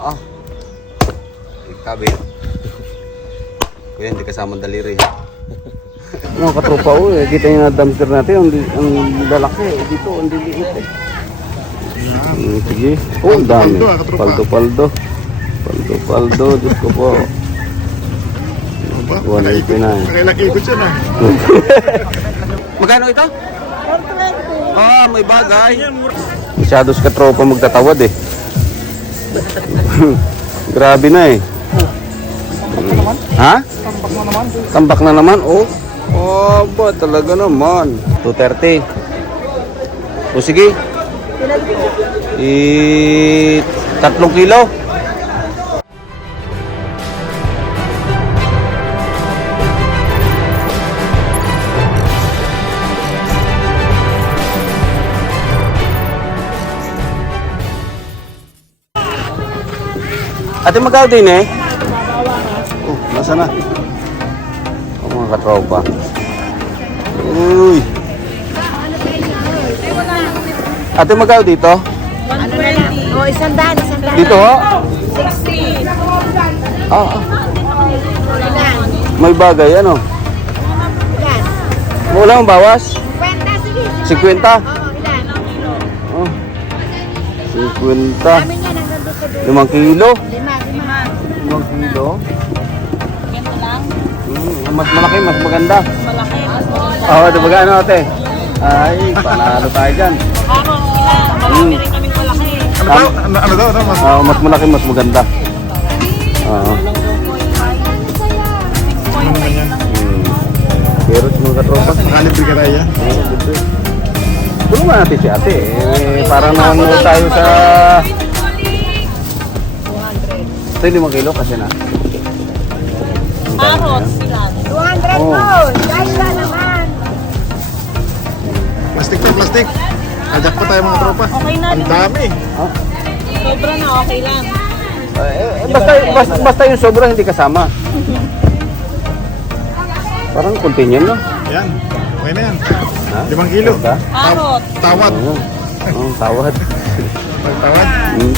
Oo. Ikabit. Kuya, hindi kasama daliri. Mga katropa ko eh. Kita yung dumpster natin. Ang lalaki eh. Dito, ang diliit eh. Sige. Oh, ang dami. Paldo. Diyos ko po. Kailang ikot siya na. Magkano ito? 120. Ah, may bagay. Masyado sa katropa magtatawad eh. Grabe na eh. Ha? Tambak na naman. Tambak na naman? Oh. Oh, ba talaga naman. 230. O sige. 3 kilo. Ate, magkano din eh? Oh, nasa na? Oh, mga katropa. Uy. Ate, magkano dito? 120. Oh, isang daan. Dito ho? 60. May bagay, ano? Ilan? Wala ang bawas? 50, sige. 50? Oo, ilan? Oh. 50. Amin yan, nandun sa dulo. 5 kilo? 5. 5 kilo? Ganito lang? Mas malaki, mas maganda. Malaki. Oo, ito baga ano ate? Ay, panalo tayo dyan. Ako, ilan? Marami rin kaming malaki. Ano daw? Mas malaki, mas maganda. Oo. Pero mga katropa. Nakalibre ka tayo. Tulungan natin si ate. Parang naman tayo sa 200. ito yung 5 kilo kasi na. Parot sila. 200 Oh. po. Dahil na naman. Plastic. Ajak pa tayo mga tropa. Okay na. Ang dami. Sobra na, okay lang. Basta yung sobra hindi kasama. Parang continue no? Yan. Okay na yan. Ha? 5 kilo. Parot. Tawad. Tawad. Pagtawad.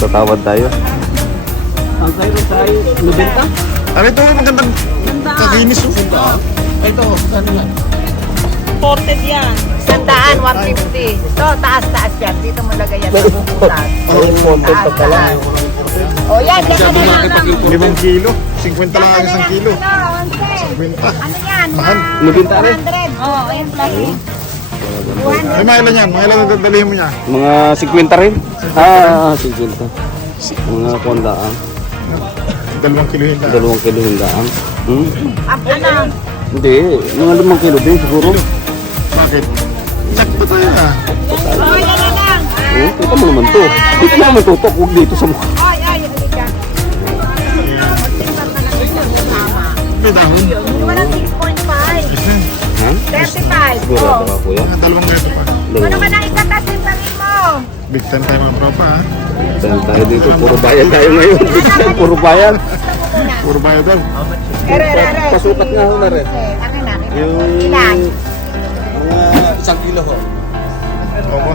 Tatawad tayo. Ang kayo tayo, 90? Ano ito? Magandang kakinis. Ito, saan yan? Ported yan. Sandaan, 150. Ito, taas yan. Dito mo lagay yan sa bubutas. Content pa pala. O yan, yan na lang. 5 kilo. 50 lang ang isang kilo. 50. Ano yan? Mahal. Nabinta rin? 100. Oo, ayun plastic. Ay, mga ilan yan? Mga ilan ang dadalihin mo niya? Mga 50 rin? 50. Mga kondaan. 2 kilo hindi. 2 kilo hindaan. Ano? Hindi, mga 5 kilo din siguro. Bakit? Check ba tayo na? O, yan na lang. Kita mo naman to. Dito na naman tutok, huwag dito sa mukha. Ay, halika. May dahon. Yung walang 6.5. Ha? 35. Sigurado ka kuya? Mga 2 ganito pa. Ano man ang ikatasin pa rin mo? Big time tayo mga tropa ha. Dahil tayo dito, puro bayan tayo ngayon. Puro bayan. Puro bayo daw. Pasukat nga ho na rin. Akin na. Yung Ilan? mga 1 kilo ho. Oo.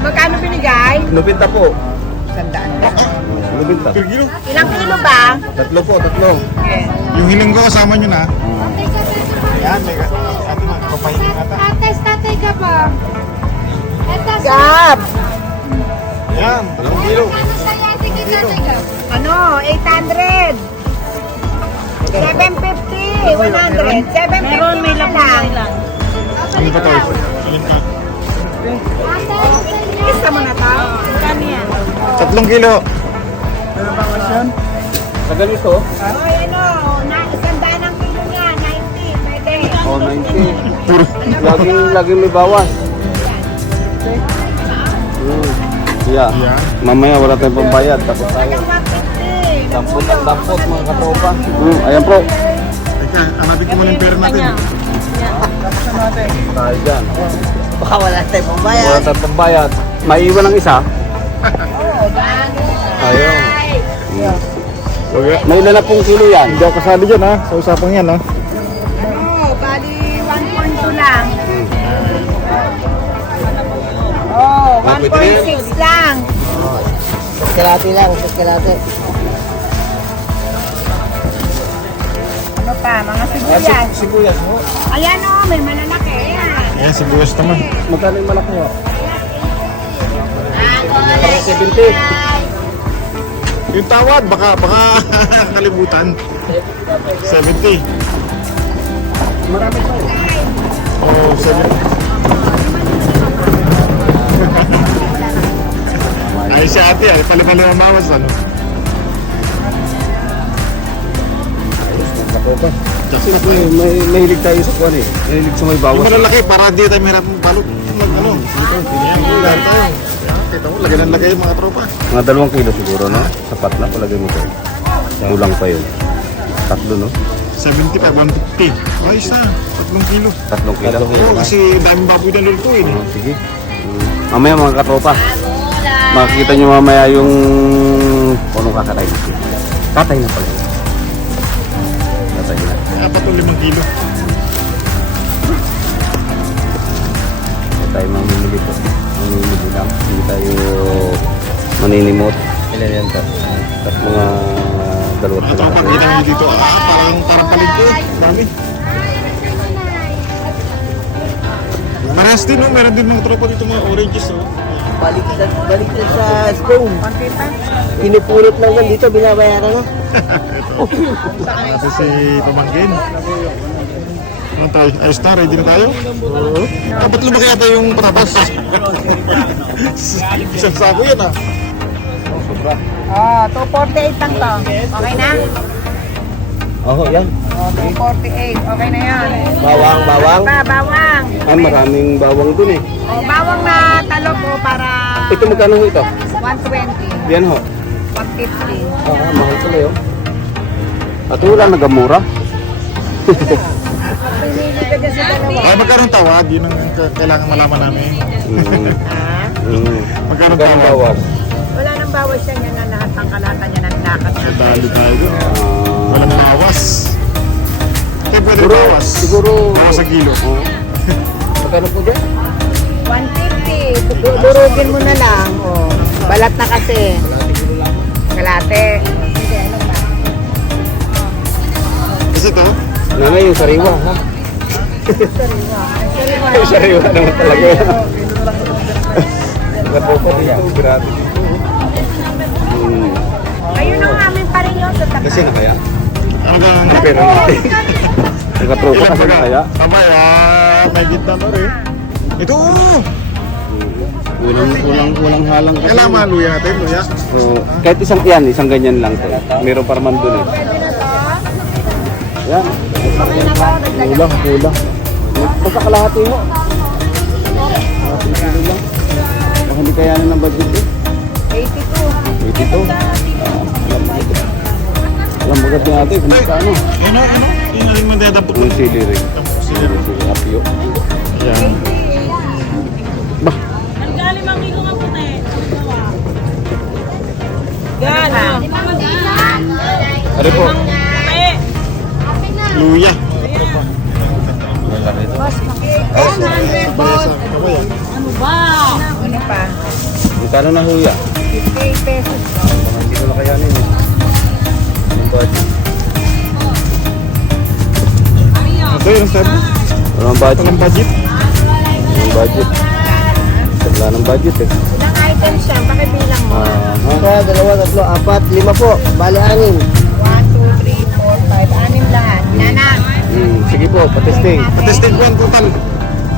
Magkano binigay? Nubinta po. Sandaan. Nubinta. Per kilo? Ilang kilo ba? 3 po, 3. Okay. Yung hiling ko kasama nyo na. Yan, may ato na. Papahingi na ta. Tatay ka pa. Gab! Yan, 3 kilo. Ano? 800. 750. 100. 750 Meron, may na lapang lang. lang. Ano ba to? Alin ka? Isa mo na to? Kano yan? 3 kilo. Sa ganito? Oy, ano? Sandaan ang kilo niya. 90. Pwede. Oh, 90. Laging may bawas. Yeah. Yan. Mamaya wala tayong pambayad. Tapos tayo. Hanggang 150. Dampot at dampot mga katropa. Ayan po. Teka, hanapin ko muna yung pera natin. Tayo dyan. Baka wala tayong pambayad. Wala tayong pambayad. Maiiwan ang isa. Oo, daan. Ayun. Okay. May ilan na pong kilo yan? Hindi ako kasali dyan ha. Sa usapang yan ha. Ano? Bali 1.2 lang. Oh, 1.6 lang. kalate lang, kalate. Ano pa? Mga sibuyas. Sibuyas mo. Ayan o, may malalaki. Ayan. Ayan, sibuyas naman. Magkano yung malaki ho? Parang 70. Yung tawad, baka kalimutan. 70. Marami pa eh. Oh, 70. Ay, si ate, ay pali-pali ang mawas, ano? Kasi may mahilig tayo sa kuwan eh. Mahilig sa may Yung bawas. malalaki, para di tayo mahirap balot. Ano? Ayan, lahat tayo. Ayan, kita mo, lagay ng lagay yung mga tropa. Mga 2 kilo siguro, no? Sapat na, palagay mo to. Kulang pa yun. 3, no? 75, 150. Ayos na, 3 kilo. 3 kilo. Oo, kasi daming baboy na lulutuin. Oh, sige. Mamaya mga katropa. Makikita nyo mamaya yung punong kakatay. Tatay na pala. Tatay na. 4 o 5 kilo. Hindi tayo mamimili po. Mamimili lang. Hindi tayo maninimot. Ilan yan to? Mga 2 Mga tropa, kita nyo dito. Parang palengke. Dami. Parehas din, no? Meron din mga tropa dito, mga oranges, no? Baliktad sa spoon. Pagkita. Pinupulot lang yan dito, binabayaran na. Ito si Pamanggin. Ano tayo? Ayos na, ready na tayo? Oo. Ba't lumaki ata yung patatas? Isang sako yan, ah. Oh, 248 lang to. Okay na? Oo, yan. Oh, 248. Okay na yan. Bawang, bawang. Pa, bawang. Ah, maraming bawang dun eh. Oh, bawang na talog po para Ito magkano ho ito? 120. Yan ho. 150. Ah, mahal pala yun. At wala nagamura. Pinili ka dyan sa dalawa. Ay, magkaroon tawad? Yun ang kailangan malaman namin. Magkaroon tawad? bawas? Wala nang bawas yan yan na lahat ng kalata niya ng lakas na. Talo tayo doon. Walang bawas. Kaya pwede Siguro, bawas. siguro. Bawas sa kilo. Magkano po dyan? 150. Durugin mo na lang. Oh. Balat na kasi. Kalate. Sige, ano ba? Kasi ito, Nanay yung sariwa ha? Yung sariwa naman talaga yan. Napopo niya. Grabe dito. Ayun ang namin pa rin yun sa tapat. Kasi na kaya? hanggang Pero natin. Nagkatropa ilan kasi pa na ka? kaya? Tamay, may gitna na rin. Ito, Walang halang kasi. kailangan maluya natin, luya. Kahit isang ganyan lang to. Meron pa naman dun eh. Yan. Kulang. Basta kalahati mo. Kalahati kilo lang. Baka hindi kayanin ng budget eh. 82. 82. Alam magad ni ate kung magkano. Ano? Yung rin mo dadapot. Yung sili rin. Sili. Sili apyo. Yan. Bah, Nanggaling ang kilo nga puti. Yan. ari po. Eh, Luya. Boss, 100 boss. ano ba? Ano pa? Magkano na huya? 58 pesos. Hindi ko na kayanin eh. Yung budget. Ito yung sabi. Walang budget. Walang budget. Walang budget. Wala ng budget eh. Ilang items yan? Pakibilang mo. Isa, 2, 3, 4, 5, po. Bali, 6. 1, 2, 3, 4, 5. Anim lahat. Nana. Sige po, patesting. Patesting ko ang total.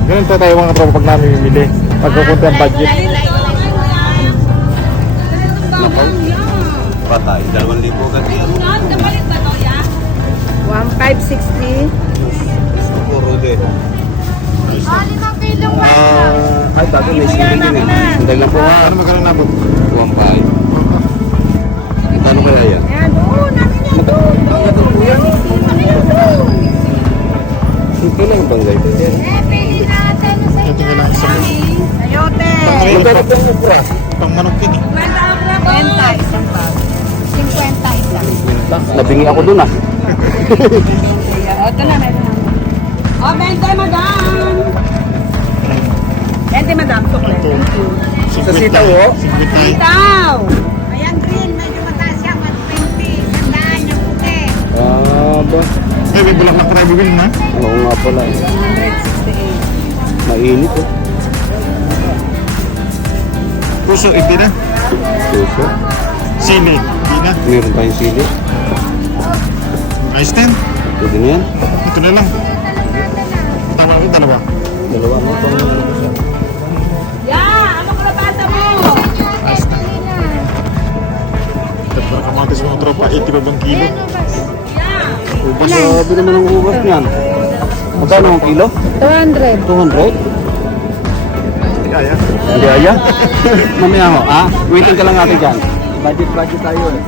Ganun po tayo mga tropa pag namin bimili. Pagkukunti ang budget. Nakaw. Patay, 2,000 kasi yan. 1,560. Puro din. 5 kilong Ay, dati may sili din eh. Sandali lang po ha. Ano magkano na po? 1,500. Magkano kaya yan? Ayan, doon. Namin yan doon. Ito lang bang guys? pili natin sa Ito kailangan sa Ayote. Magkano po yung pura? pang manok yun eh. 50. Isang bag. 50 isang. Nabingi ako dun ah. O, ito na. O, 20, madam. 20, madam. Sukle. Thank you. Sa sitaw oh. 50 tayo. Itaw. Ayan, Bumili na? Oo nga pala eh. 168. Mainit eh. Puso, hindi na. Suso. Sili, hindi na. Meron tayong sili. Ice ten. Pwede na yan. Ito na lang. Tama ko, dalawa. Dalawa mo itong Yeah! Ano ka nabasa mo? Ice ten. Ito para kamatis mga tropa, 80 pa bang kilo? Yeah! ubas. Sabi naman ng ubas niyan. Magkano ang kilo? 200. 200? Hindi kaya. Hindi aya. Mamaya ho, ah? Waiting ka lang natin dyan. Budget tayo eh.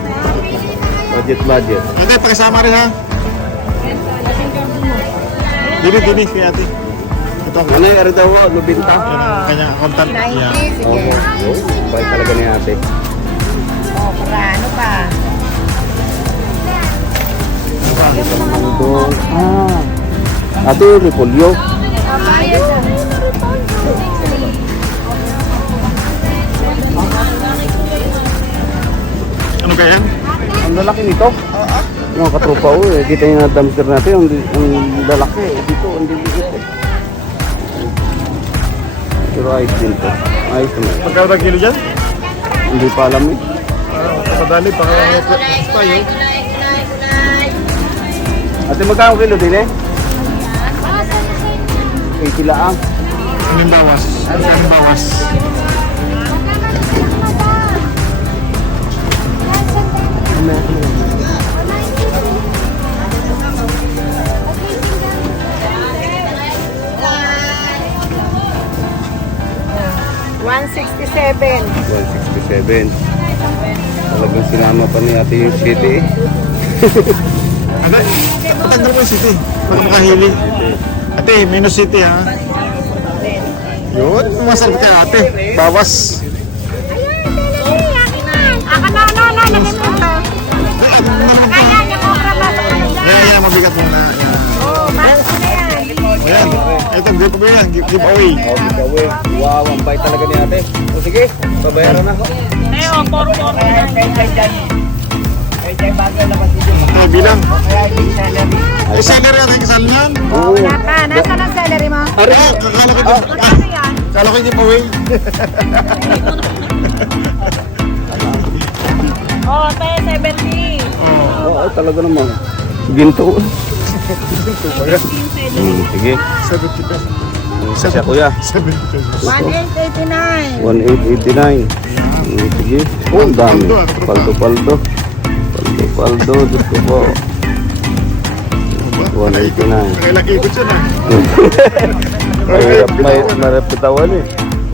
Budget. Ito, pakisama rin ha. Dili, kaya ate. Ito ang Ano yung ari daw ho? Lubinta? kanyang accountant. 90. Yan. Sige. Oo. Bait talaga ni ate. Oh, para ano pa? Doon. Ah. Ate, repolyo. Ano kaya? Ang lalaki nito. Oo. Mga katropa ko eh. Kita yung dumpster natin. Ang lalaki eh. Dito, ang diliit eh. Pero ayos din to. Ayos naman. Magkano na kilo dyan? Hindi pa alam eh. Kapadali, baka tayo. Ate, magkano kilo din eh? 80 laang. Anong bawas? Anong bawas? $167. 167. Talagang sinama pa ni ate yung city eh. Ate, patanda ko yung city. Baka makahili. Ate, minus city ha. Yun, masarap kay ate. Bawas. Yan, mabigat muna. Yan. Ito, give away yan. Give away. Oh, giveaway. Wow, ang bait talaga ni ate. O sige, babayaran na ako. Ito, bilang. Eh, seller yan. Ang salnan. Oo. Nasaan ang salary mo? Kala ko kala ko give away. Oh, 70. Oo, talaga naman. Ginto. Sige. 70 pesos. Sasya kuya. 70 pesos. 1889. 1889. Sige. Oh, ang dami. Paldo. Diyos ko po. 189. Kailang ikot siya na. Mahirap bitawan eh.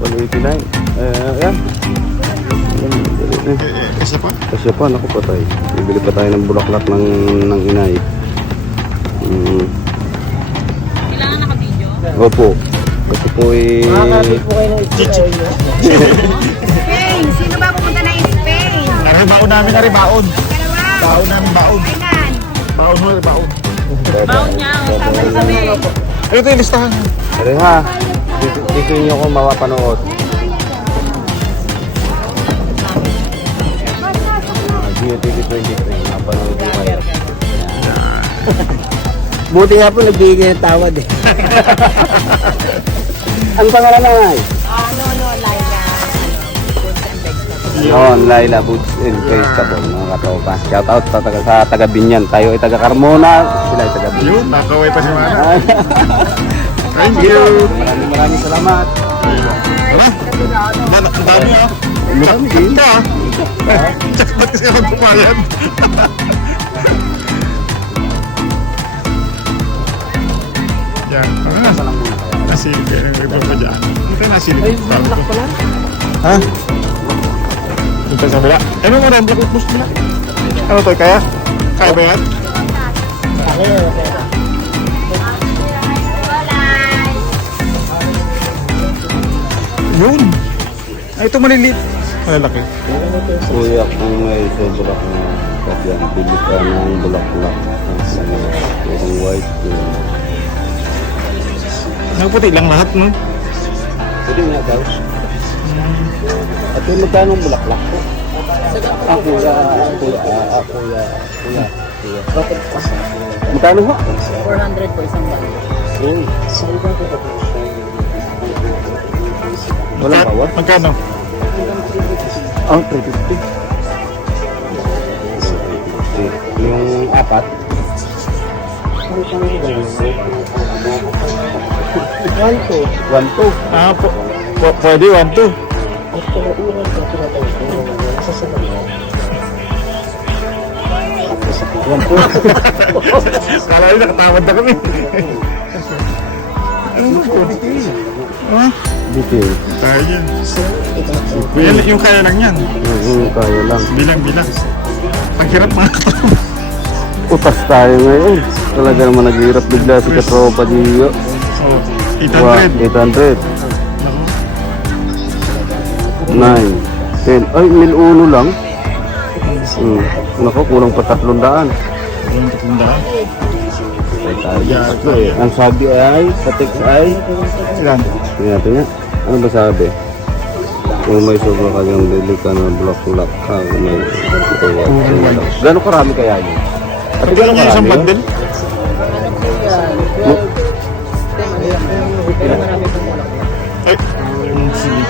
189. Yan. Isa pa? Kasi pa, naku patay. Bibili pa tayo ng bulaklak ng inay. Kailangan naka-video? Opo. Kasi po eh... Makakapit po kayo ng Israel. Spain. Sino ba pupunta ng Spain? Nari baon namin, nari baon. Baon namin, baon. Kailan? Baon mo, baon. Baon niya. Tama na kami. Ito yung listahan. Pero ha, dito nyo ako mapapanood. GOTV 23, mapanood ko kayo. Buti nga po nagbigay ng tawad eh. Ang pangalan na nga eh? Laila. Yun, Laila Boots and Vegetable, mga katopa. Shout out sa taga Binyan. Tayo ay taga Carmona, sila ay taga Binyan. Yun, nakaway pa si Mana. Ay, Thank you. maraming salamat. Ang dami ah. Marami din. Ito ah. Tsaka ba't kasi ako pumayad? Yan. Isa lang muna kaya. Nasilip yan. Iba pa dyan. Ito nasilip. Ay, black pala. Ha? Ito sa bila. Ano mo rin? Black post nila. Ano to? Kaya? Kaya ba yan? Yun. Ay, ito maliliit. Malalaki. Kuya, kung may sobra na kadyan, bili ka ng bulaklak. Yung white, yung... Nagputi lang lahat, no? Pwede nga daw. At yung magkano ang bulaklak ko? Kuya. Magkano ho? 400 po isang bag. Walang bawat? Magkano? Ang 350. Yung apat? 1-2. Ah, pwede 1-2. Kala nyo nakatamad na kami. Ha? Detail. Kaya yan. Yan yung kaya lang yan. Kaya lang. Bilang. Paghirap mga Utas tayo ngayon. Talaga naman naghihirap bigla si Katropa Gio. Oh, 800. 800. 9, 10. Ay, 1,001 lang. Naku, kulang pa 300. Yung 300. Ay, tayo. Yeah, Tatlo eh. Ang sabi ay, patik ay. Ilan? Tingnan natin nga. Ano ba sabi? Kung may sobra kanyang dili ka na bulak-bulak ka, may gano'ng karami kaya yun? At Pagkano nga isang bundle? Ay, sige.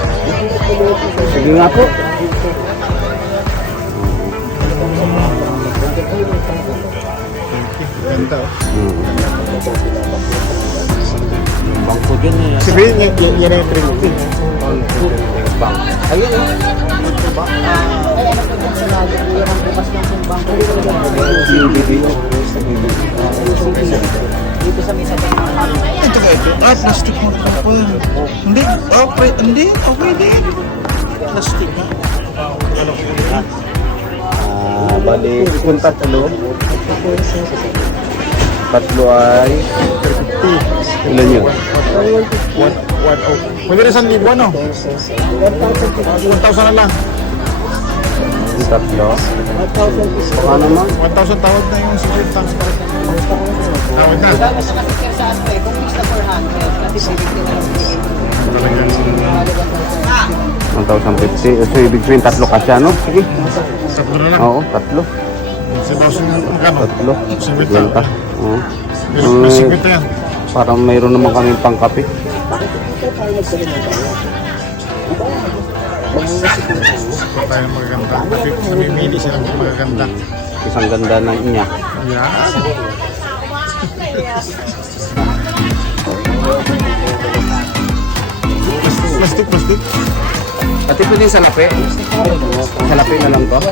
Sige nga po. Ganda. Bangko dyan eh. Sabihin, yan ang 350. Ayun eh. Ito ba ito? Ah, plastic mo pa po. Hindi, hindi, pwede. Plastic na. Bali, kung tatlo ay 350. Ilan yun? 1,000. Pwede rin 1,000 ano? 1,000 na lang. Yung tatlo? Baka naman. 1,000 tawad na yung 60. Tawad na. Talagang 1,050. So, ibig sabihin tatlo kasya, no? Sige. sakto na lang. Oo, tatlo. Sa baso ng magkano? Tatlo. 50. 50. Oo. May 50 yan. Parang mayroon naman kami pangkape. Pa tayo magaganda. Namimili silang magaganda. Isang ganda ng inya. Yan. Plastic. Ate, pwede yung salapi? Salapi na lang to?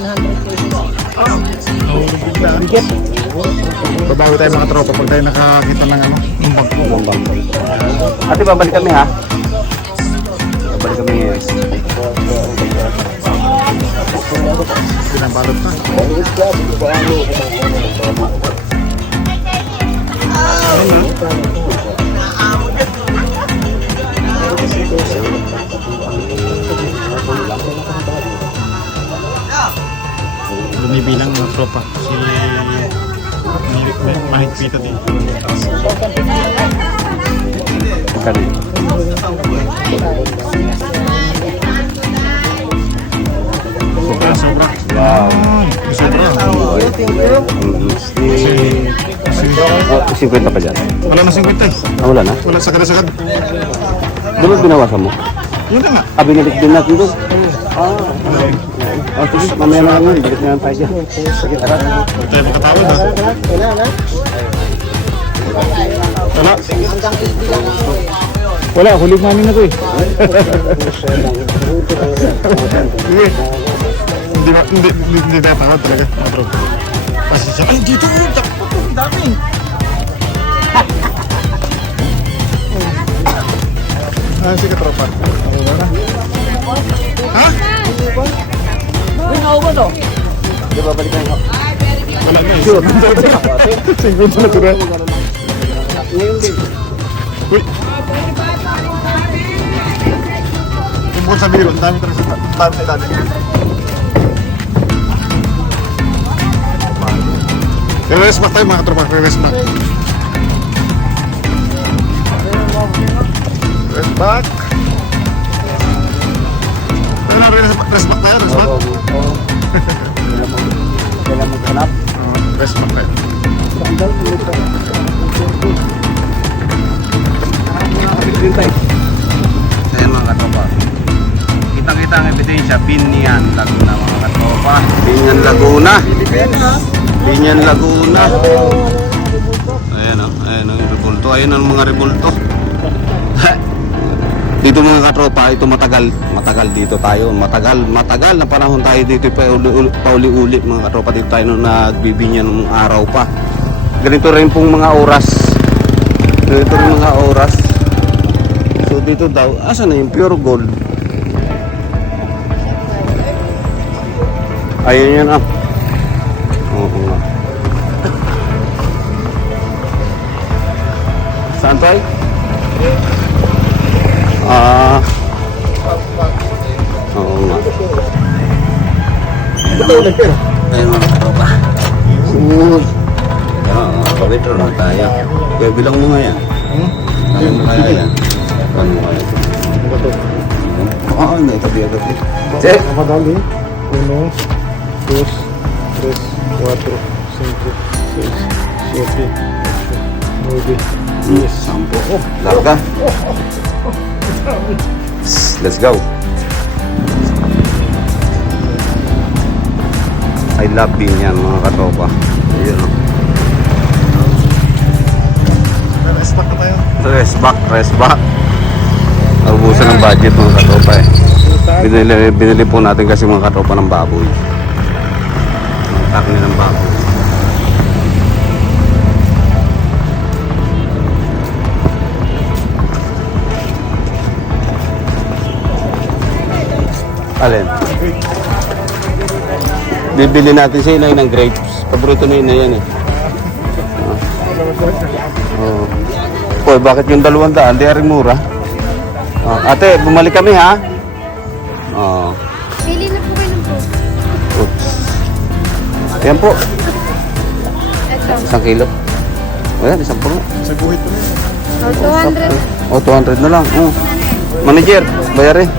Babago tayo mga tropa pag tayo nakakita ng ano, ng bangko. Ate, babalik kami ha? Babalik kami ngayon. Pinabalot na. Bumibilang ng tropa si mahigpita din. Magkano? Sobra. Wow. Sobra. Oh, 50 pa dyan. Wala na 50 eh. Wala na? Wala sagad-sagad. Doon binawasan mo? Yun na nga. Binalik din natin doon. Sige, mamaya na lang yun. Balik na lang tayo dyan. Sige, tara. Hindi tayo makatawid ha. Wala. Wala, huling namin na to eh. Sige. Hindi tayo tawad talaga. Mga bro. Pasensya. Ay, dito! Ang dami! Ah, sige tropa. Ha? Di ba, balik tayo. Wala na eh. Sure. 50 na to na. Uy! Kumpul sa biro, ang dami talaga sa tayo sa ilalim. Rest back tayo mga tropa, rest back. Rest back. Rest back tayo, rest back. Kailan maghanap? Rest back kayo. Ayan mga katropa. Kitang-kita ang ebidensya, Binyan, Laguna mga katropa. Binyan, Laguna. Binyan, Laguna. Ayan o, ayan ang rebulto. Ayan ang mga rebulto. Dito mga katropa, ito matagal dito tayo. Matagal na panahon tayo dito. Pauli-uli mga katropa, dito tayo nung nagbibinyan ng araw pa. Ganito rin pong mga oras. Ganito rin mga oras. So dito daw, asan na yung pure gold? Ayun yun ah. Oo nga. Saan tayo? Oo nga. Ayun mga katropa. Pawitro na tayo. Kaya bilang mo nga yan. Ano mo kaya yan? Ano mo kaya? Oo, naitabi agad eh. Check! Madali. 1, 2, 3, 4, 5, 6, 7, 8, 9, 10. Sampo. Larga. Let's go. I love Binyan mga katropa. Ayun o. Rest back na tayo. Rest back. Naubusan ng budget mga katropa eh. Binili po natin kasi mga katropa ng baboy. Ang karne ng baboy. Alin? Bibili natin sa inay ng grapes. Paborito na inay yan eh. Oh. Hoy, bakit yung 200? Di ari mura. Ate, bumalik kami ha. Oh. Pili na po kayo ng po. Oops. Yan po. Ito. 1 kilo. Ayan, 10 po. Sa buhit ko na yun. O, 200. O, 200 na lang. Manager, bayari.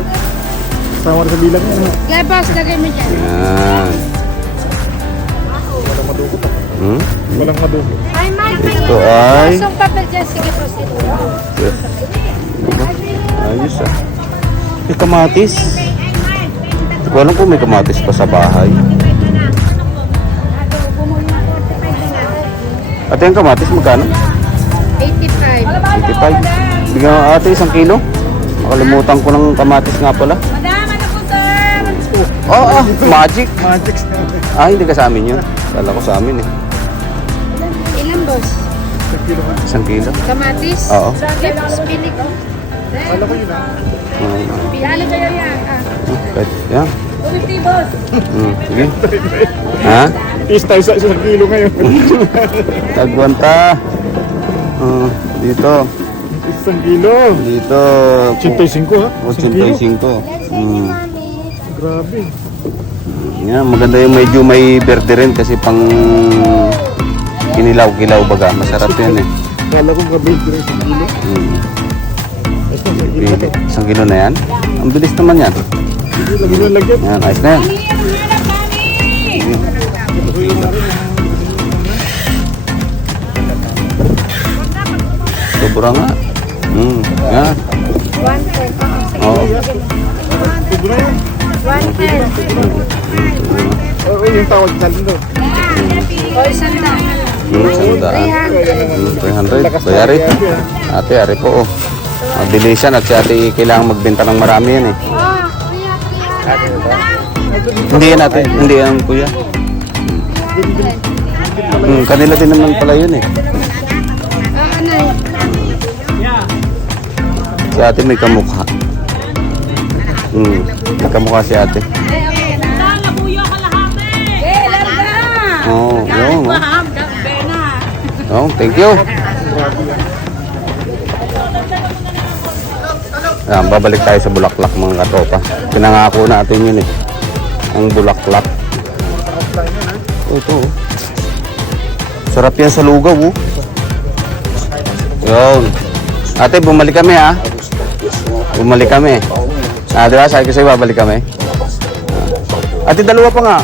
Sama rin sa bilang yun. Labas, lagay mo dyan. Yan. Walang madukot ah. Hmm? Walang madukot. Ay, Mike, Ito ay... Pasong papel dyan. Sige po, sige. Yes. Diba? Ayos ah. May kamatis. Hindi ko alam kung may kamatis pa sa bahay. Ate, yung kamatis magkano? 85. 85. Bigyan mo ate 1 kilo. Makalimutan ko ng kamatis nga pala. Madam, ano po, sir? Oo, magic. Magic na. Hindi ka sa amin yun. Kala ko sa amin eh. Ilan, boss? 1 kilo. Kamatis? Oo. Lips, pili ko. Kala ko yun ah. Pili kayo yan. Kahit, yan. 250, boss. Sige. Ha? Is tayo sa 1 kilo ngayon. Tagwanta. Dito. 1 kilo. Dito. 85 ha? 85. Grabe. Yan, maganda yung medyo may verde rin kasi pang kinilaw-kilaw baga. Masarap yan eh. Kala ko grabe rin 1 kilo. Ayos na, 1 kilo. 1 kilo na yan. Ang bilis naman yan. Lagi mo lagyan. Yan, ayos na yan. Sobra nga. Yan. 110. Oo. Sobra yan. 110. Yung tawag sa dito. O, isang daan. 300. Bayari. Ate, ari po. Mabilisan at si ate kailangan magbenta ng marami yan eh. Hindi yan ate. Hindi yan kuya. Kanila din naman pala yun eh. Si ate may kamukha. May kamukha si ate. Madam, nabuyo ka lahat eh. Larga. Oo, yun. Waham, bena. Oh, thank you. Yan, babalik tayo sa Bulaklak mga katropa. Pinangako natin yun eh. Ang Bulaklak. Ito oh. Sarap yan sa lugaw oh. Yun. Ate, bumalik kami ha. Bumalik kami. Di ba? Sabi ko sa'yo, babalik kami. Ate, dalawa pa nga.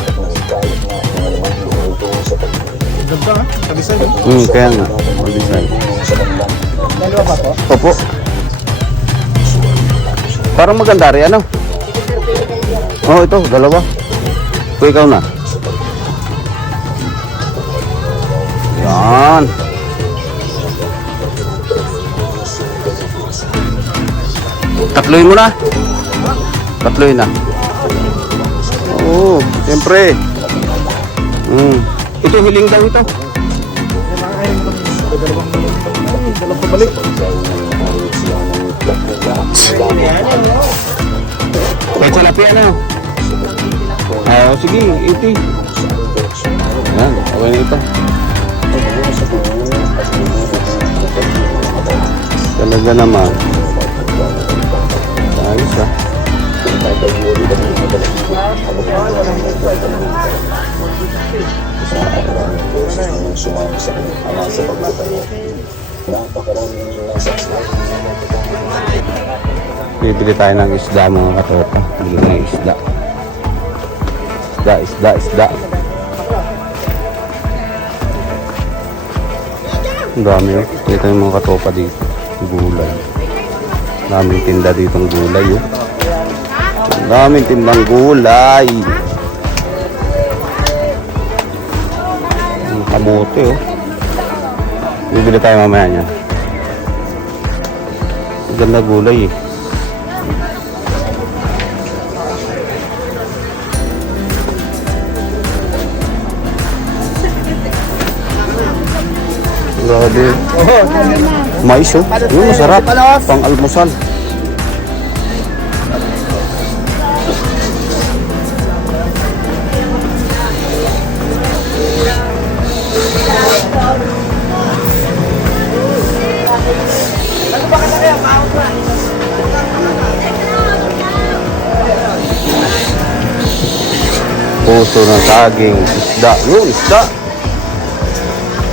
Sa-design eh. Kaya nga. Ang design. Dalawa ba po? Opo. Parang maganda rin, ano? Oh, ito, dalawa. Kung ikaw na. Yan. Tatloy mo na. Tatloy na. Oo, siyempre. Ito, hiling daw ito. Dalang pabalik. Kahit sa lapi, ano? Sige, iti. Yan, okay na ito. Talaga naman. Ayos ah. Bibili tayo ng isda mga katoto. Bibili tayo ng isda. Isda. Ang dami oh. Dito yung mga katopa dito. Gulay. Daming tinda dito ng gulay oh. Ang daming tindang gulay. Ang kamote oh. Bibili tayo mamaya niyan. Ang ganda gulay eh. Grabe. Mais oh. Yung masarap. Pang almusal. Puso ng saging. Isda. Yung isda.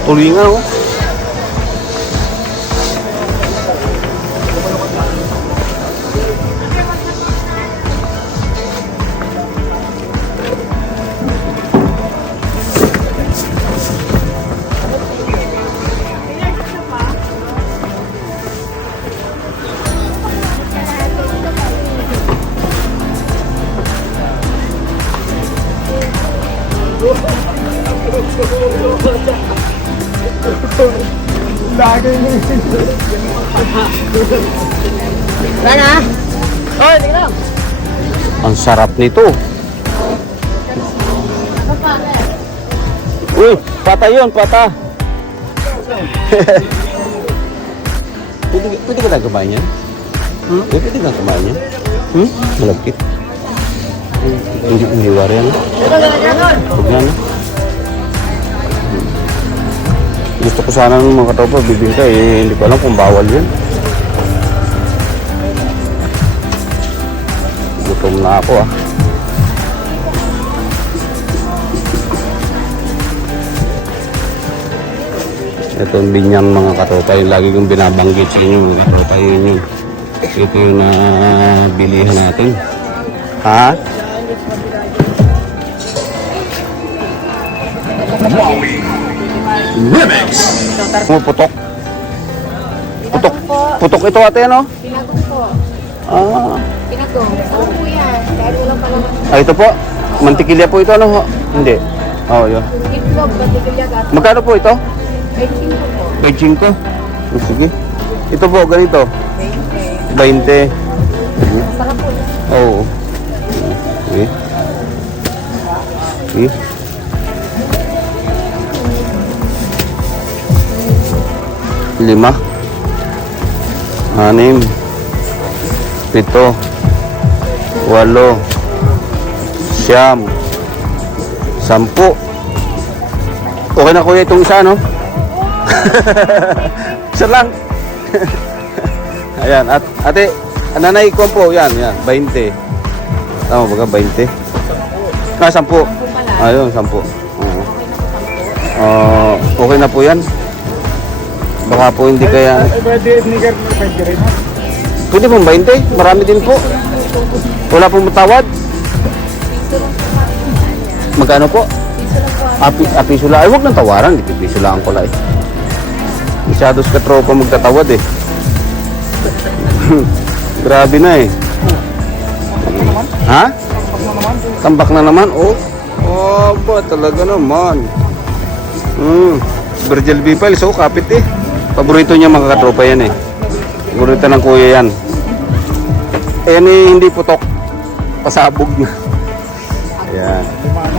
Tulingan oh. Sana? Ang sarap nito. Uy, pata yun, pata. Pwede ka na kumain yan? Pwede ka na kumain yan? Malagkit. Hindi wari yan. Huwag yan. Gusto ko sana ng mga katopa, bibingka eh. Hindi ko alam kung bawal yan. Gutom na ako ah. Ito yung binyan mga katopa. Yung lagi kong binabanggit sa inyo mga katopa. Yun. Ito yung bilihan natin. Ha? Putok. Putok ito ate ano? Pinagong po. Pinagong. Oo po yan. Dahil ulang pa lang. Ito po. Mantikilya po ito ano? Hindi. Yun. Itlog, batigilya gat. Magkano po ito? 25 po. 25. Sige. Ito po ganito. 20. 20. Sarap po. Oo. Okay. Okay. 5, 6, 7, 8, 9, 10. Okay na kuya itong isa, no? Isa lang. Ayan, at ate, nanay ko po, yan, 20. Tama ba ka, 20? 10. Ayun, 10. Okay na po yan. Baka po hindi kaya... Pwede pong 20, marami din po. Wala pong matawad. Magkano po? Piso lang. Ay, huwag nang tawaran. Di piso lang ko lang eh. Masyado sa katropa magtatawad eh. Grabe na eh. Ha? Tambak na naman? Oh. Oh, ba talaga naman. Virgil Bipal, so kapit eh. Paborito niya mga katropa yan eh. Paborito ng kuya yan. Eh, hindi putok. Pasabog na. Ayan.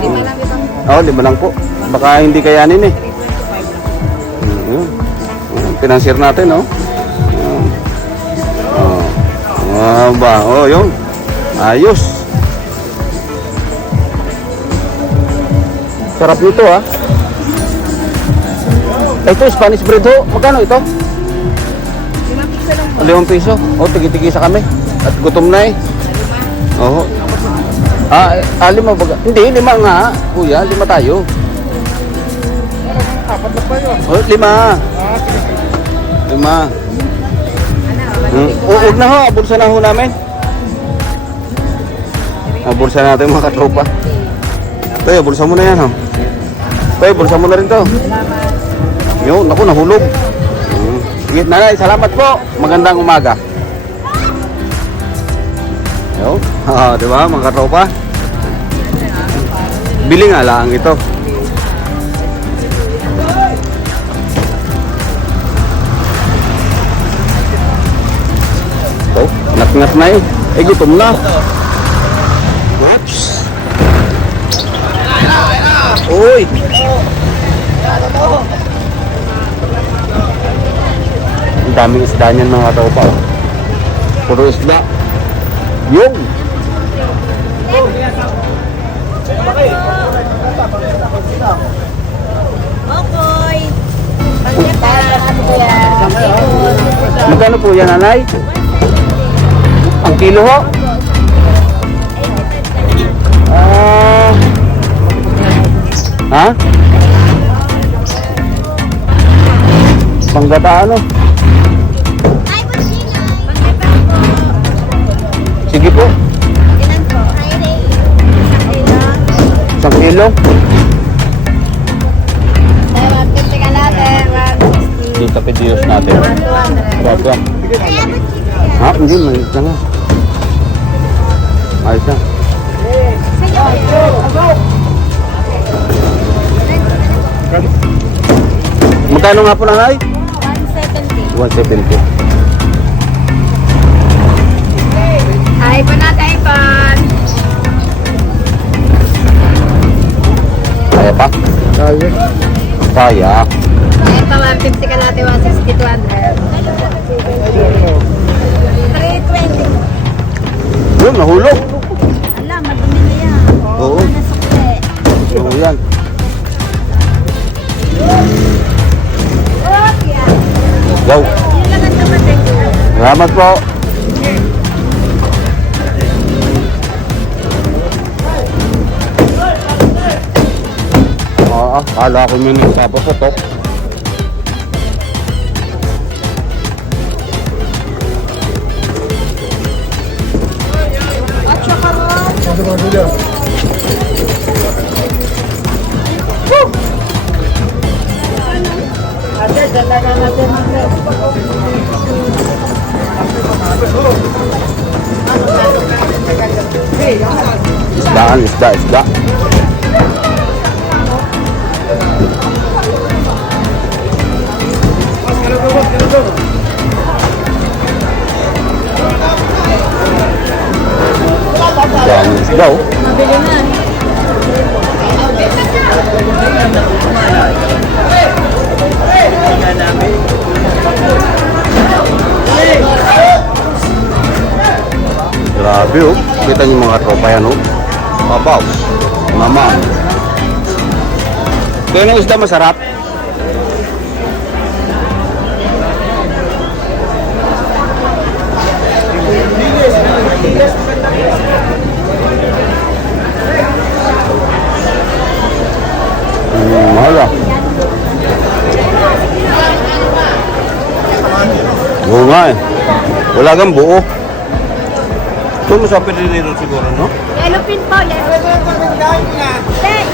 5 lang itong Oo, 5 lang po. Baka hindi kayanin eh. Financier natin, oh. Yun. Ayos. Sarap nito, ah. Ito, Spanish bread ho. Magkano ito? 5 piso. Oh, tigi-tigisa kami. At gutom na eh. Oo. 5 baga. Hindi, 5 nga. Kuya, 5 tayo. Oh, 5. 5. Huwag na ho, abulsa na ho namin. Abulsa natin mga katropa. Tayo, bulsa mo na yan ho. Tayo, bulsa mo na rin to. Yun, naku, nahulog. Sige, nanay, salamat po. Magandang umaga. Yun, diba mga katropa? Bili nga lang ito. Oh, ngat-ngat na eh. Eh, gutom na. Oops. Uy. Ang daming isda niyan mga tropa. Puro isda. Yung. Okoy. Pagkata. Magkano po yan, nanay? Ang kilo ho? Ha? Panggata ano? Sige po. Ilan po? 1 kilo. 150 ka natin. Dito pediyos natin. 200. Grabe. Ha? Hindi, maliit lang ha. Ayos na. Magkano nga po nanay? 170. 170. Iphone natin, iPhone. Kaya pa? Kaya. Ito, 150 ka natin, 160, 200. 320. Yun, nahulog. Ala, madumi na yan. Oo. Nasukli. Oo yan. Go. Yun lang ang kapatid ko. Salamat po. Kala ko yung nagpapaputok. At saka Isda. Daming isda oh. mabili na. Grabe oh. Kita niyo mga tropa yan oh. Babaw. Naman. Kaya ng isda masarap. Mahal ah. Oo nga eh. Wala kang buo. Ito mo sa piniliro siguro, no? Yellow pin po, yellow pin. Ten.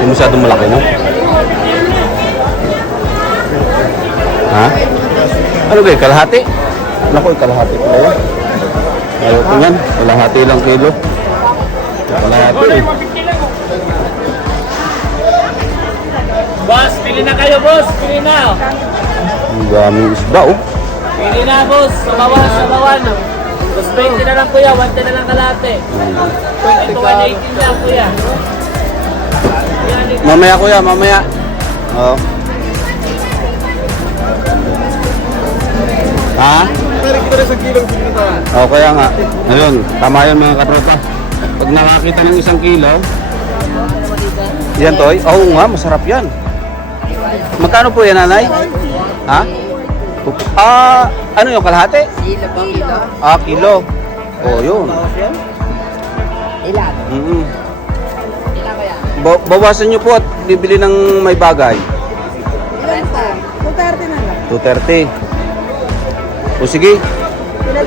Hindi masyadong malaki, no? Ha? Ano ba, kalahati? Naku, kalahati pala yan. Ayaw ko yan. Kalahati lang kilo. Kalahati eh. Boss, pili na kayo, boss. Pili na. Ang daming isda, oh. Pili na, boss. Sabawan. Boss, 20 na lang, kuya. 110 na lang kalate. 20 to 118 lang, kuya. Mamaya kuya, mamaya. Oo. Ha? Oo, kaya nga. Ayun, tama yun mga katropa. Pag nakakita ng 1 kilo, yan toy. Oo nga, masarap yan. Magkano po yan, nanay? Ha? Ano yung kalahati? Kilo po, kilo. Kilo. Oh, yun. Ilan? Mm-hmm. Ilan kaya? Bawasan nyo po at bibili ng may bagay. Ilan pa? 230 na lang. 230. O sige. 3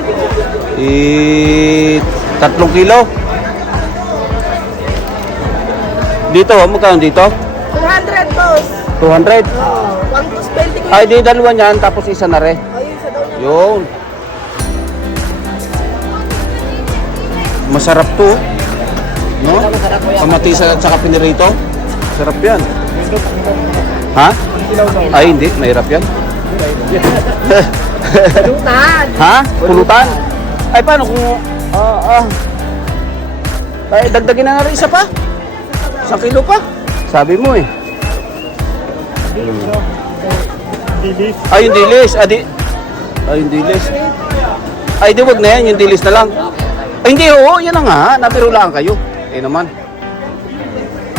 kilo. Dito, magkano dito? 200 boss. 200. Oh, 120 ko. Ay, di dalawa niyan, tapos isa na rin. Ayun sa daw. Yun. Masarap to. No? Kamatis at saka pinirito. Sarap yan. Ha? Ay, hindi. Mahirap yan. Lutan. Ha? Pulutan? Ay, paano kung... Ay, dagdagin na nga rin isa pa. 1 kilo pa. Sabi mo eh. Ay, yung dilis. Ay, yung dilis. Ay, di wag na yan. Yung dilis na lang. Ay, hindi. Oo, yan na nga. Nabiro lang kayo. Eh naman.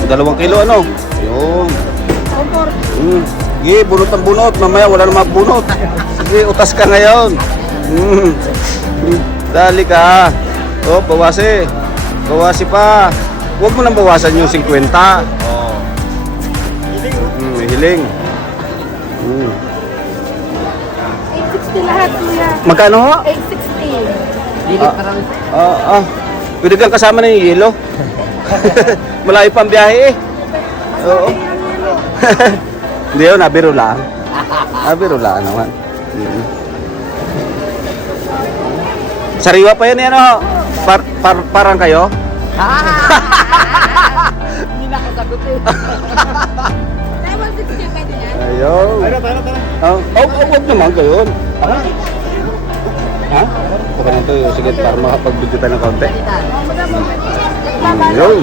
2 kilo ano. Yun. Sige, bunot ang bunot. Mamaya wala na magbunot. Sige, utas ka ngayon. Dali ka. Oh, bawasi. Bawasi pa. Huwag mo nang bawasan yung 50. Oh. May hiling. 860 lahat, kuya. Magkano ho? 860. Dili pa lang. Pwede kang kasama na yung yelo. Malayo pang biyahe eh. Oo. Hindi yun, nabiro lang. Nabiro lang naman. Sariwa pa yan yan o. Parang kayo? Hindi na kasagot eh. 160 pwede yan? Ayun. Huwag naman kayo. Ha? Baka na ito, sige, para makapagbigyo tayo ng konti. Ayun.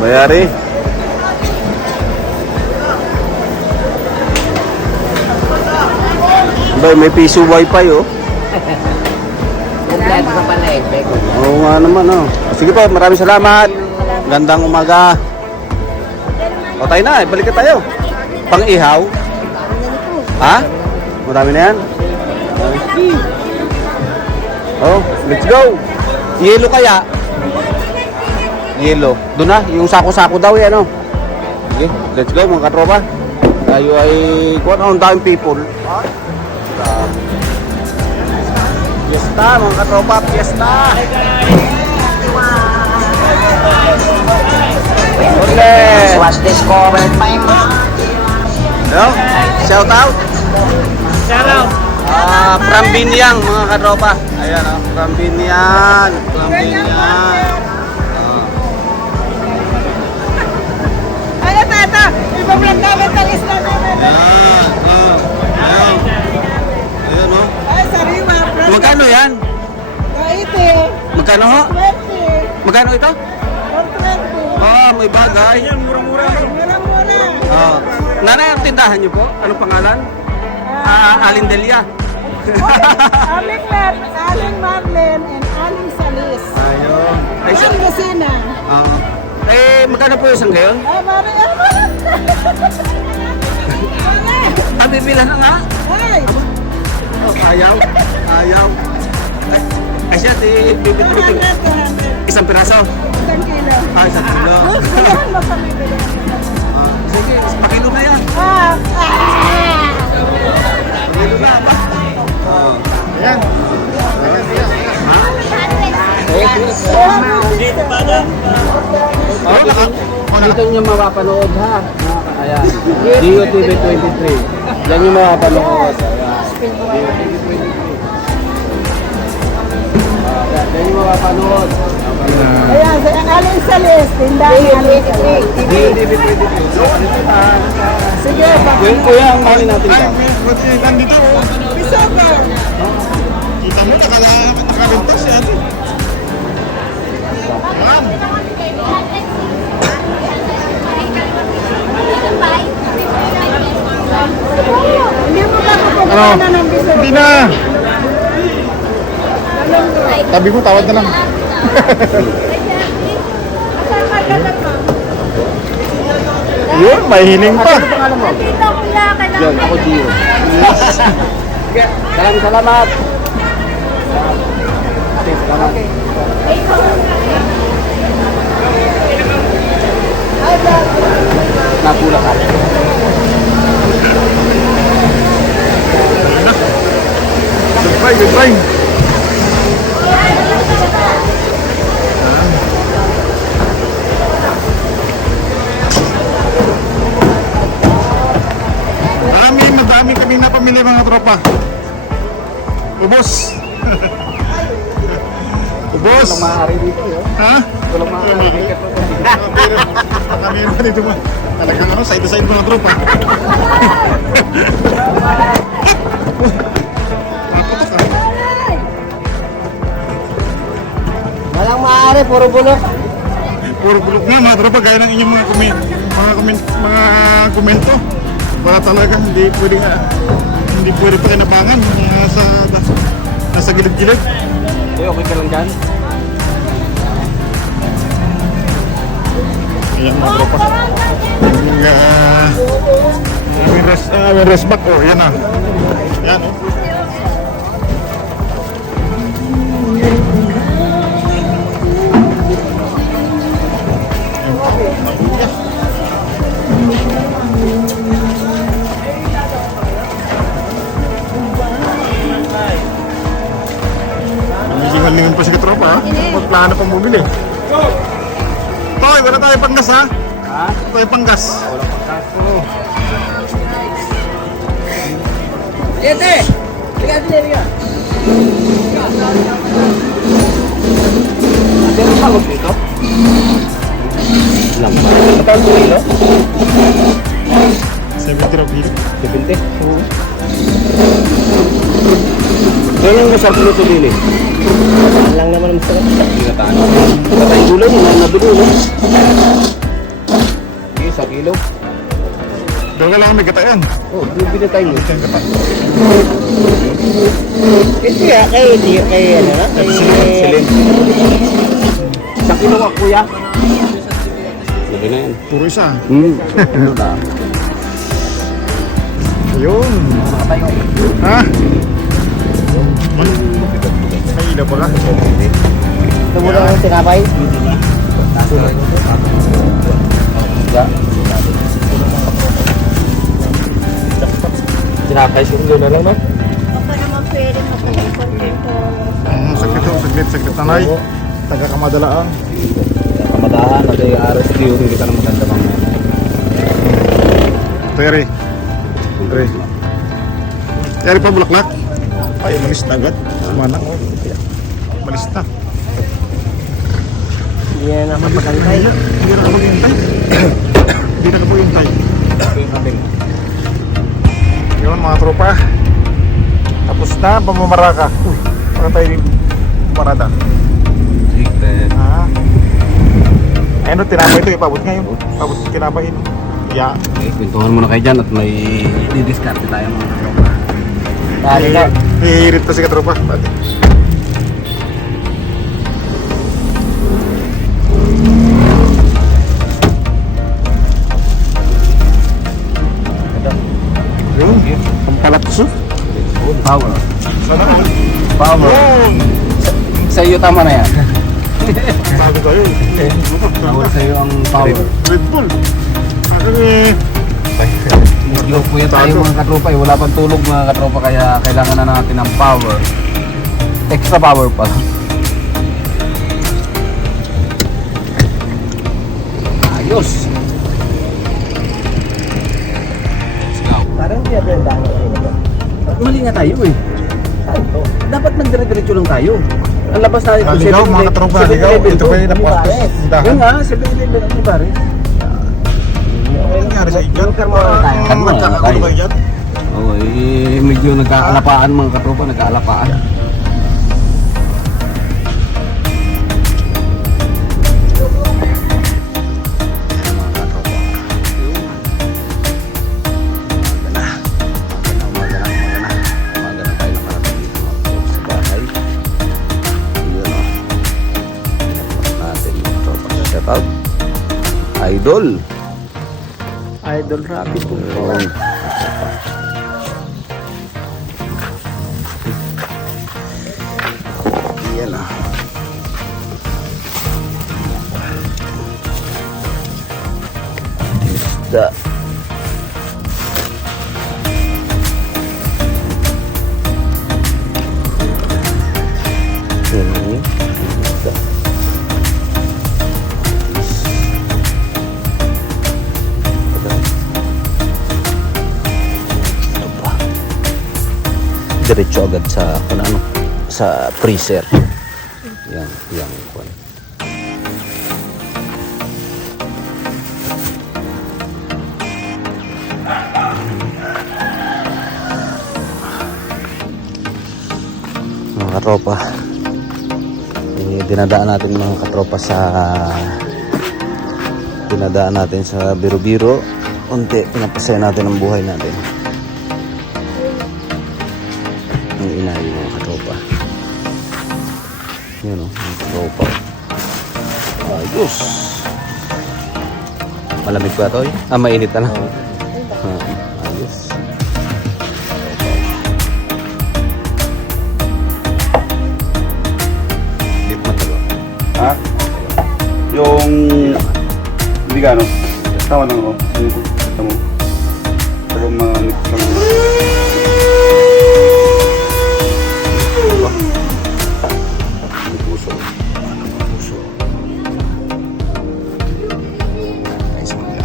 Bayari. Bay, may piso wifi oh. Kompleto sa pala eh. Oo nga naman oh. Sige po, maraming salamat. Gandang umaga. O tayo na, balik na tayo. Pang-ihaw. Ha? Marami na yan. Oh, let's go. Yelo kaya? Yelo. Doon na, yung sako-sako daw yan oh. Sige, let's go mga katropa. Tayo ay kung ano, ang daming people. Fiesta mga katropa, fiesta. Okay. Was discovered by Hello? Shout out. Shout out. From Binyang mga katropa. Ayan oh, from Binyang. From Binyang. Ano tata? Iba-vlog namin ng isla namin. Ayan oh. Ay, sariwa. Magkano yan? Kaite. Magkano ho? 20. Magkano ito? 120. May bagay. Mura-mura. Nanay, ang tindahan niyo po? Anong pangalan? Aling Delia. Aling Marlen and Aling Salis. Ayun. Ay, Aling Lucina. magkano po isang ngayon? Ay, Mari, ano ba? Bibilan na nga. Ay, Ayaw. Ay siya, bibit-bitin. 200. Isang piraso. 1 kilo. Isang kilo. Gusto mo sa bibili. Sige, pakilo na yan. Pakilo na. Ayan. Ha? Dito ba na? Oh, Dito nyo mapapanood ha. Ayan. DOTV 23. Diyan nyo mapapanood. Ayan. Diyan nyo mapapanood. Ayan, alin sa list. Tindahan alin sa list. DOTV 23. Sige, Well, kuya, ang mali natin Ay, ka. buti nandito. Kita mo, nakaligtas si ate. Ma'am. hindi mo ka Ano? pupunta ng biso. Hindi na. Tabi mo, tawad na lang. Yun, may hiling pa. Dito, kuya, kailangan. Yan, ako Gio. Salamat. Salamat. Napula ka. Goodbye, goodbye. Madami kami napamili mga tropa. Ubos. Ubos. Walang maaari dito, yun. Ha? Walang maaari. Kami naman dito mo. Talagang ano, side to side mga tropa. Maputok ah. Walang maaari, puro bulok. Puro bulok nga mga tropa, gaya ng inyong mga komento. Wala talaga, hindi pwede pakinabangan. Nasa gilid-gilid. Okay ka lang dyan? Ayan mga tropa. Yung rest back, oh, yan ah. Yan oh. Lingon pa si katropa ha. Magplano pang bumili. Toy, wala tayo panggas ha? Ha? Tayo panggas. Walang pagkaso. Meron pa mag dito? Lampa. Magkano po kilo? 70 raw kilo. 70? Oo. Kaya yung masarap nito din eh. Lang naman ang masarap. Ginataan. Katayang gulay, nabili no? Okay, 1 kilo. Dalawa lang kami katayan. Oh, bibili tayo mo. Ito yung katayan. Ito ya, kay ano na? Silent. 1 kilo ka kuya. Sabi na yan. Puro isa. Ano na? Ayun. Ha? Ay, ilaw pala. Ito mo lang ang tinapay. Sinakay siguro na lang no? Baka naman pwede magpapay-content ko. Saglit nanay. Taga Kamadalaan. Kamadahan at yung RSD yung kita na maganda pang Tere. Tere pa bulaklak. Ay, malis na agad. Manang oh. Malis na. Hindi na nakapagantay. Hindi na kapaghintay. Hindi na kapaghintay. Yun mga tropa. Tapos na pamamaraka. Para tayo pumarada. Ah. Ayun o, tinapay ito. Ipabot ngayon. Ipabot tinapay ito. Yeah. Okay, kwentuhan muna kayo dyan at may didiscarte tayo mga katropa. Dali na. Hihirit pa si katropa. Pati. Yun. Ang palakso. Power. Sana all. Power. Yun. Sa iyo tama na yan. Sabi tayo. Power sa iyo ang power. Red Bull. Sabi eh. Medyo kuya tayo mga katropa eh. Wala pang tulog mga katropa kaya kailangan na natin ng power. Extra power pa. Ayos. kaya bentahan ko ito? Mali nga tayo eh. Dapat nagdire-diretso lang tayo. Ang labas natin kung Ligaw, mga katropa, ligaw. Ito ba yung napuastos? Yun Dahan. nga, 7-Eleven ang pare. Ano nangyari sa inyo? Ano Nagkakagulo kayo dyan? Oo, eh, medyo nagkaalapaan mga katropa, nagkaalapaan. Idol. Idol Rapid po. Yan ah. Isda. Ini isda. Ito pa. Diretso agad sa kung ano, sa freezer. Yang kuan. Mga katropa, dinadaan natin mga katropa dinadaan natin sa biro-biro. Unti, pinapasaya natin ang buhay natin. Ang inay mga katropa. Yun o, mga katropa. Ayos. Malamig ba ito? Mainit na lang. Ayos. Dip matalo. Ha? Yung... Hindi ka ano? Tama lang ako. Tama. Pag mga... Puso. Ano mga puso? Guys, magla.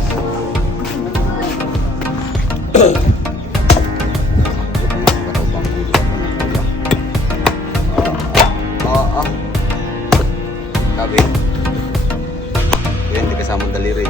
Tabi. Yan, hindi kasamang daliri.